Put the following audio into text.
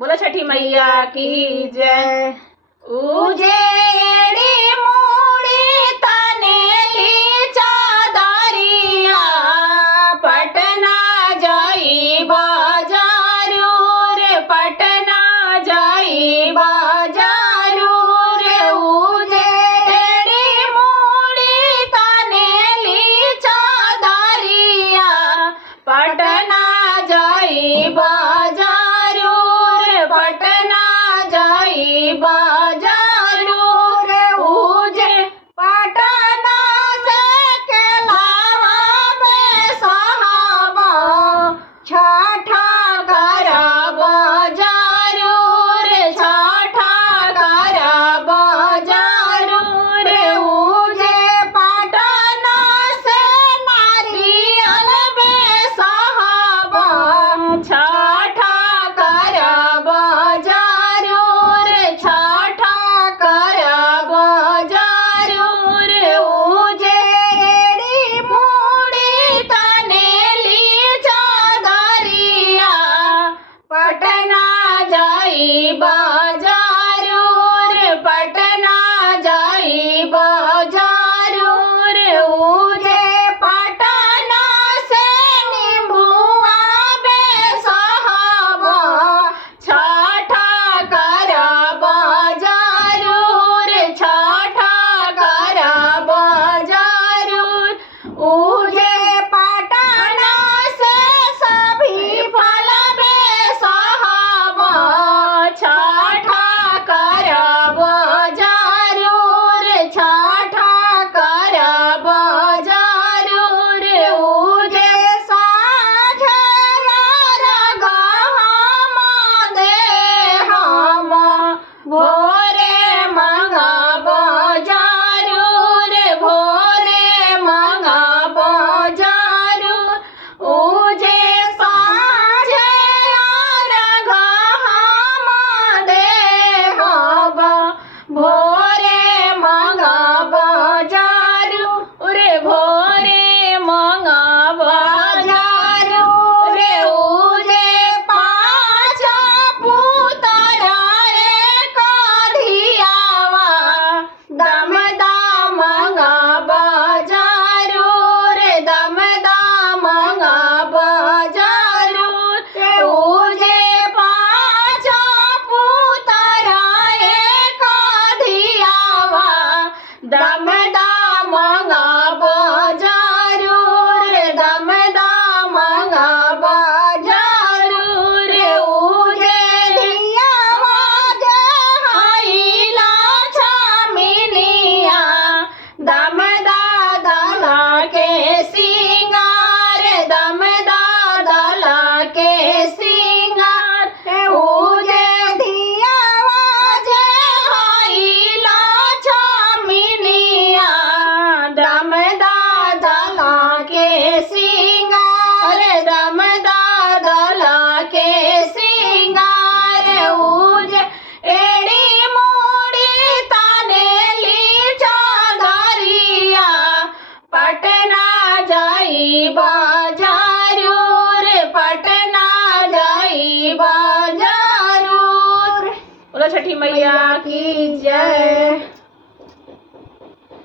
बोलो छठी मैया की जय। उजेड़ी मूड़ी तनेली चादरिया पटना जाई बाजारू रे पटना जाई बाजारू रे उजेड़ी मूड़ी तनेली चादरिया पटना जाई बाजारू रे पटना जाई बाजारू रे उजे पटना से केलावा में साहबा छाठा करा बाजारू रे छाठा करा बाजारू रे उजे पटना से नारियल में साहबा छाठा करा बाजारू रे छाठा करा बाजारू रे उजेड़ी मूड़ी तनेली चादरिया पटना जाई बाजारू रे पटना जाई बाजारू रे उजे पटना से नींबुआ बेसाहबा छाठा करा बाजारू रे छाठा करा बाजारू उजे पटना से सभी फल बेसाहबा छाठा करा बाजारू रे छाठा करा बाजारू रे उजे साझरा गहमा दे हम भोरे मंगा बाजारू रे भोरे मंगा बाजारू उजे साझरा गहमा दे हम भोरे मंगा बाजारू रे भोरे मंगा बाजारू रे उजे पाँच पुतरा एक धियावा दमदा मंगा बाजारू रे दमदा मंगा बाजारू रे उजे पाँच पुतरा एक धियावा दमदा मंगा बाजारू रे दमदा मंगा बाजारू रे उजे धियावा जहाइला छामिनिया दमदा दला के सिंगार दमदा दला के सिंगार उजे धियावा जहाइला छामिनिया दमदा दला के सिंगार दमदा दला के सिंगार उजे एड़ी मूड़ी तनेली चादरिया पटना जाई बाजारू रे पटना जाई बाजारू रे। बोलो छठी मैया की जय।